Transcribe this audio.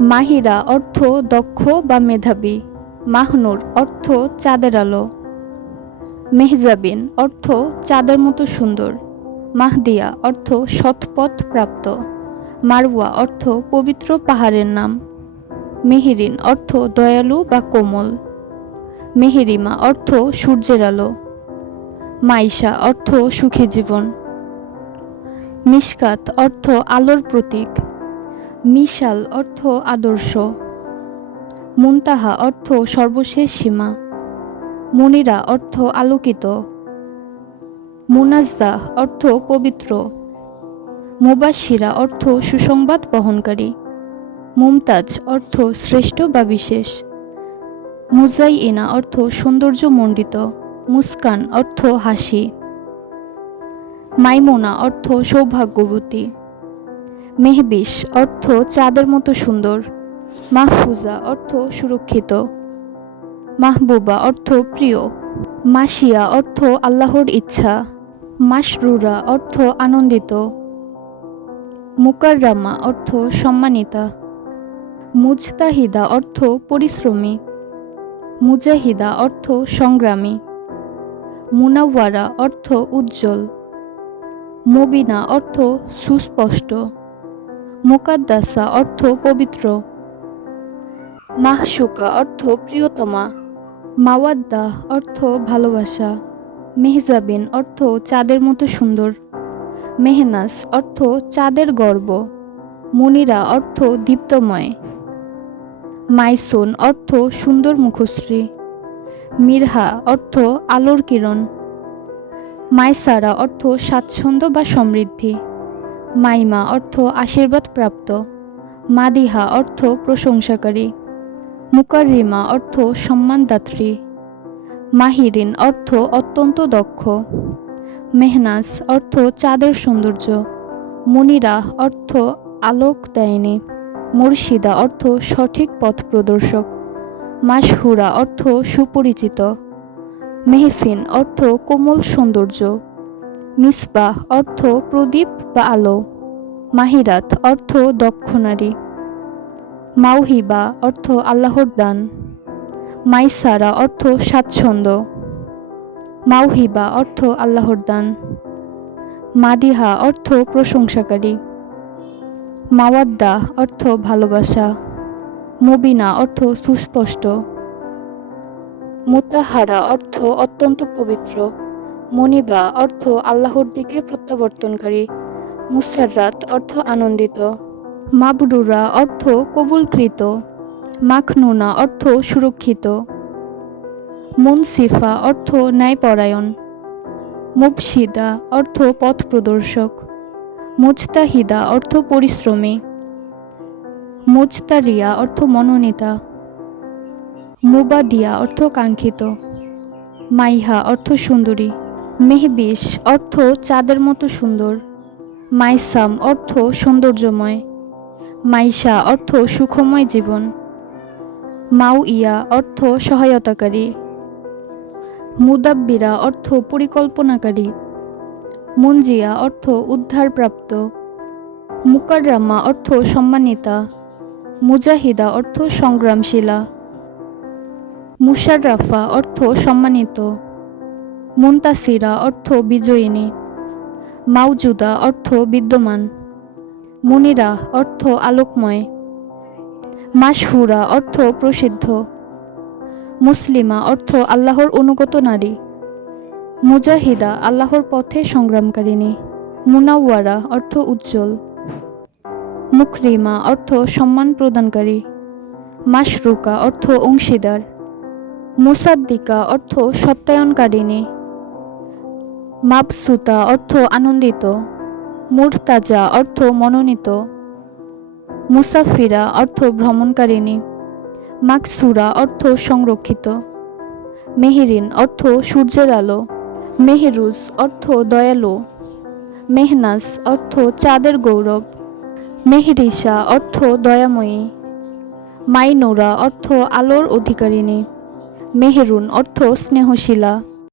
মাহিরা অর্থ দক্ষ বা মেধাবী। মাহনুর অর্থ চাঁদের আলো। মেহজাবিন অর্থ চাঁদের মতো সুন্দর। মাহদিয়া অর্থ সৎপথ প্রাপ্ত। মারওয়া অর্থ পবিত্র পাহাড়ের নাম। মেহেরিন অর্থ দয়ালু বা কোমল। মেহেরিমা অর্থ সূর্যের আলো। মাইশা অর্থ সুখী জীবন। মিশকাত অর্থ আলোর প্রতীক। মিশাল অর্থ আদর্শ। মুনতাহা অর্থ সর্বশেষ সীমা। মুনিরা অর্থ আলোকিত। মুনাজ্জাহ অর্থ পবিত্র। মুবাশশিরা অর্থ সুসংবাদ বহনকারী। মুমতাজ অর্থ শ্রেষ্ঠ বা বিশেষ। মুজাইইনা অর্থ সৌন্দর্যমণ্ডিত। মুস্কান অর্থ হাসি। মাইমুনা অর্থ সৌভাগ্যবতী। মেহবিশ অর্থ চাঁদের মতো সুন্দর। মাহফুজা অর্থ সুরক্ষিত। মাহবুবা অর্থ প্রিয়। মাসিয়া অর্থ আল্লাহর ইচ্ছা। মাসরুরা অর্থ আনন্দিত। মুকাররামা অর্থ সম্মানিতা। মুজতাহিদা অর্থ পরিশ্রমী। মুজাহিদা অর্থ সংগ্রামী। মুনাওয়ারা অর্থ উজ্জ্বল। মুবিনা অর্থ সুস্পষ্ট। মুকাদ্দাসা অর্থ পবিত্র। মাহশুকা অর্থ প্রিয়তমা। মাওয়াদ্দা অর্থ ভালোবাসা। মেহজাবিন অর্থ চাঁদের মতো সুন্দর। মেহনাস অর্থ চাঁদের গর্ব। মুনিরা অর্থ দীপ্তময়। মাইসুন অর্থ সুন্দর মুখশ্রী। মিরহা অর্থ আলোর কিরণ। মাইসারা অর্থ স্বাচ্ছন্দ্য বা সমৃদ্ধি। মাইমা অর্থ আশীর্বাদ প্রাপ্ত। মাদিহা অর্থ প্রশংসাকারী। মুকাররিমা অর্থ সম্মানদাত্রী। মাহিরিন অর্থ অত্যন্ত দক্ষ। মেহনাস অর্থ চাঁদের সৌন্দর্য। মুনিরা অর্থ আলোক দেয়নি। মুর্শিদা অর্থ সঠিক পথ প্রদর্শক। মাশহুরা অর্থ সুপরিচিত। মেহফিন অর্থ কোমল সৌন্দর্য। মিসবাহ অর্থ প্রদীপ বা আলো। মাহিরাত অর্থ দক্ষ নারী। মাওহিবা অর্থ আল্লাহর দান। মাইসারা অর্থ স্বাচ্ছন্দ্য। মাওহিবা অর্থ আল্লাহর দান। মাদিহা অর্থ প্রশংসাকারী। মাওয়াদ্দা অর্থ ভালোবাসা। মুবিনা অর্থ সুস্পষ্ট। মুতাহারা অর্থ অত্যন্ত পবিত্র। মনিবা অর্থ আল্লাহর দিকে প্রত্যাবর্তনকারী। মুসাররাত অর্থ আনন্দিত। মাবরুরা অর্থ কবুলকৃত। মাখনুনা অর্থ সুরক্ষিত। মুনসিফা অর্থ ন্যায়পরায়ণ। মুবশিদা অর্থ পথ প্রদর্শক। মুজতাহিদা অর্থ পরিশ্রমী। মুজতারিয়া অর্থ মনোনীতা। মুবাদিয়া অর্থ কাঙ্ক্ষিত। মাইহা অর্থ সুন্দরী। মেহবিশ অর্থ চাঁদের মতো সুন্দর। মাইসাম অর্থ সৌন্দর্যময়। মাইশা অর্থ সুখময় জীবন। মাউইয়া অর্থ সহায়তাকারী। মুদাব্বিরা অর্থ পরিকল্পনাকারী। মুনজিয়া অর্থ উদ্ধারপ্রাপ্ত। মুকাররামা অর্থ সম্মানিতা। মুজাহিদা অর্থ সংগ্রামশীলা। মুশাররাফা অর্থ সম্মানিত। মুনতাসিরা অর্থ বিজয়িনী। মাউজুদা অর্থ বিদ্যমান। মুনিরা অর্থ আলোকময়। মাশহুরা অর্থ প্রসিদ্ধ। মুসলিমা অর্থ আল্লাহর অনুগত নারী। মুজাহিদা আল্লাহর পথে সংগ্রামকারিণী। মুনাওয়ারা অর্থ উজ্জ্বল। মুকরিমা অর্থ সম্মান প্রদানকারী। মাশরুকা অর্থ অংশীদার। মুসাদ্দিকা অর্থ সত্যায়নকারিণী। মাবসুতা অর্থ আনন্দিত। মুরতাজা অর্থ মনোনীত। মুসাফিরা অর্থ ভ্রমণকারিণী। মাকসুরা অর্থ সংরক্ষিত। মেহেরিন অর্থ সূর্যের আলো। মেহেরুজ অর্থ দয়ালু। মেহনাস অর্থ চাঁদের গৌরব। মেহরিসা অর্থ দয়াময়ী। মাইনুরা অর্থ আলোর অধিকারিণী। মেহেরুন অর্থ স্নেহশীলা।